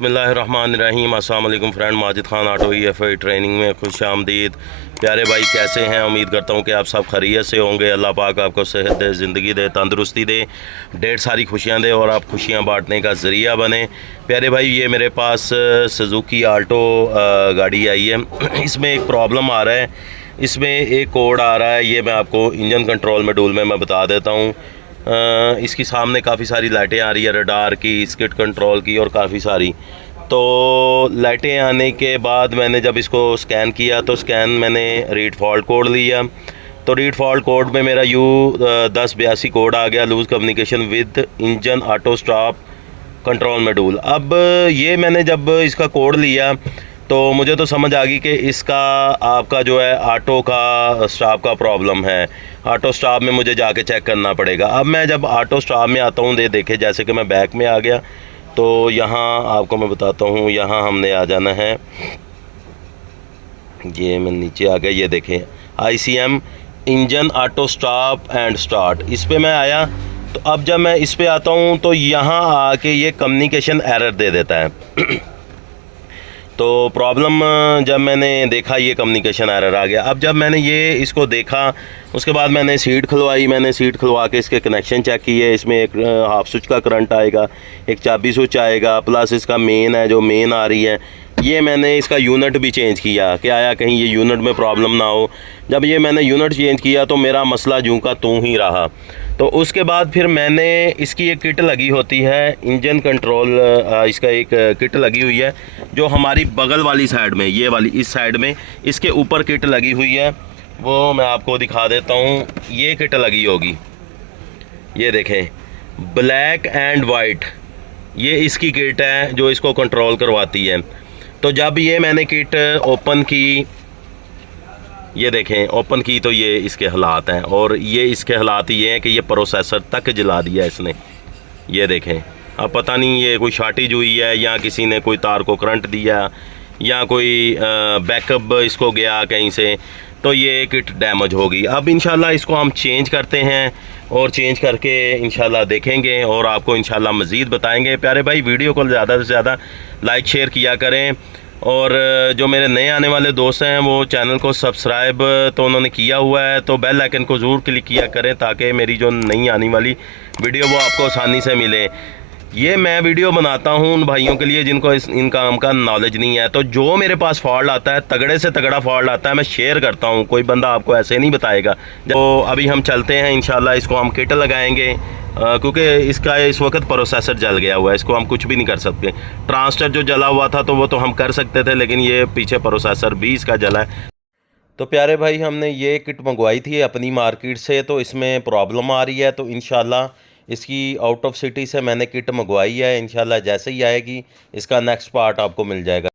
बिस्मिल्लाहिर्रहमानिर्रहीम। अस्सलाम वालेकुम friend, Majid Khan auto EFI training में खुश आमदीद। प्यारे भाई कैसे हैं? उम्मीद करता हूं कि आप सब खैरियत से होंगे। अल्लाह पाक आपको सेहत दे, ज़िंदगी दे, तंदुरुस्ती दे, ढेर सारी खुशियां दे और आप खुशियां बांटने का ज़रिया बने। प्यारे भाई, ये मेरे पास सुजुकी आल्टो गाड़ी आई है। इसमें एक प्रॉब्लम आ रहा है, इसमें एक कोड आ रहा है। ये मैं आपको इंजन कंट्रोल मॉड्यूल में मैं बता देता हूँ। इसकी सामने काफ़ी सारी लाइटें आ रही है, रडार की, स्किड कंट्रोल की और काफ़ी सारी। तो लाइटें आने के बाद मैंने जब इसको स्कैन किया तो स्कैन मैंने रीड फॉल्ट कोड लिया। तो रीड फॉल्ट कोड में मेरा U1082 कोड आ गया, lose communication with engine auto stop control module. अब ये मैंने जब इसका कोड लिया तो मुझे तो समझ आ गई कि इसका आपका जो है ऑटो का स्टॉप का प्रॉब्लम है। ऑटो स्टॉप में मुझे जाके चेक करना पड़ेगा। अब मैं जब ऑटो स्टॉप में आता हूँ, देखे जैसे कि मैं बैक में आ गया, तो यहाँ आपको मैं बताता हूँ, यहाँ हमने आ जाना है। ये मैं नीचे आ गया, ये देखें ICM engine auto stop and start, इस पर मैं आया। तो अब जब मैं इस पर आता हूँ तो यहाँ आके ये कम्युनिकेशन एरर दे देता है। तो प्रॉब्लम जब मैंने देखा, ये कम्युनिकेशन एरर आ गया। अब जब मैंने ये इसको देखा, उसके बाद मैंने सीट खुलवाई। मैंने सीट खुलवा के इसके कनेक्शन चेक किए। इसमें एक हाफ स्विच का करंट आएगा, एक चाबी स्विच आएगा, प्लस इसका मेन है, जो मेन आ रही है। ये मैंने इसका यूनिट भी चेंज किया कि आया कहीं ये यूनिट में प्रॉब्लम ना हो। जब ये मैंने यूनिट चेंज किया तो मेरा मसला यूं का त्यों ही रहा। तो उसके बाद फिर मैंने इसकी एक किट लगी होती है, इंजन कंट्रोल, इसका एक किट लगी हुई है जो हमारी बगल वाली साइड में, ये वाली इस साइड में इसके ऊपर किट लगी हुई है। वो मैं आपको दिखा देता हूँ। ये किट लगी होगी, ये देखें, ब्लैक एंड वाइट, ये इसकी किट है जो इसको कंट्रोल करवाती है। तो जब ये मैंने किट ओपन की, ये देखें ओपन की, तो ये इसके हालात हैं। और ये इसके हालात ये हैं कि ये प्रोसेसर तक जला दिया इसने। ये देखें, अब पता नहीं ये कोई शॉर्टेज हुई है या किसी ने कोई तार को करंट दिया या कोई बैकअप इसको गया कहीं से, तो ये किट डैमेज होगी। अब इंशाल्लाह इसको हम चेंज करते हैं और चेंज करके इंशाल्लाह देखेंगे और आपको इंशाल्लाह मज़ीद बताएंगे। प्यारे भाई, वीडियो को ज़्यादा से ज़्यादा लाइक शेयर किया करें। और जो मेरे नए आने वाले दोस्त हैं वो चैनल को सब्सक्राइब तो उन्होंने किया हुआ है, तो बेल आइकन को ज़रूर क्लिक किया करें ताकि मेरी जो नई आने वाली वीडियो वो आपको आसानी से मिले। ये मैं वीडियो बनाता हूँ उन भाइयों के लिए जिनको इन काम का नॉलेज नहीं है। तो जो मेरे पास फॉल्ट आता है, तगड़े से तगड़ा फॉल्ट आता है, मैं शेयर करता हूँ। कोई बंदा आपको ऐसे नहीं बताएगा। तो अभी हम चलते हैं, इंशाल्लाह इसको हम किट लगाएंगे क्योंकि इसका इस वक्त प्रोसेसर जल गया हुआ है, इसको हम कुछ भी नहीं कर सकते। ट्रांजिस्टर जो जला हुआ था तो वो तो हम कर सकते थे, लेकिन ये पीछे प्रोसेसर भी इसका जला है। तो प्यारे भाई, हमने ये किट मंगवाई थी अपनी मार्केट से, तो इसमें प्रॉब्लम आ रही है। तो इंशाल्लाह इसकी आउट ऑफ सिटी से मैंने किट मंगवाई है। इंशाल्लाह जैसे ही आएगी इसका नेक्स्ट पार्ट आपको मिल जाएगा।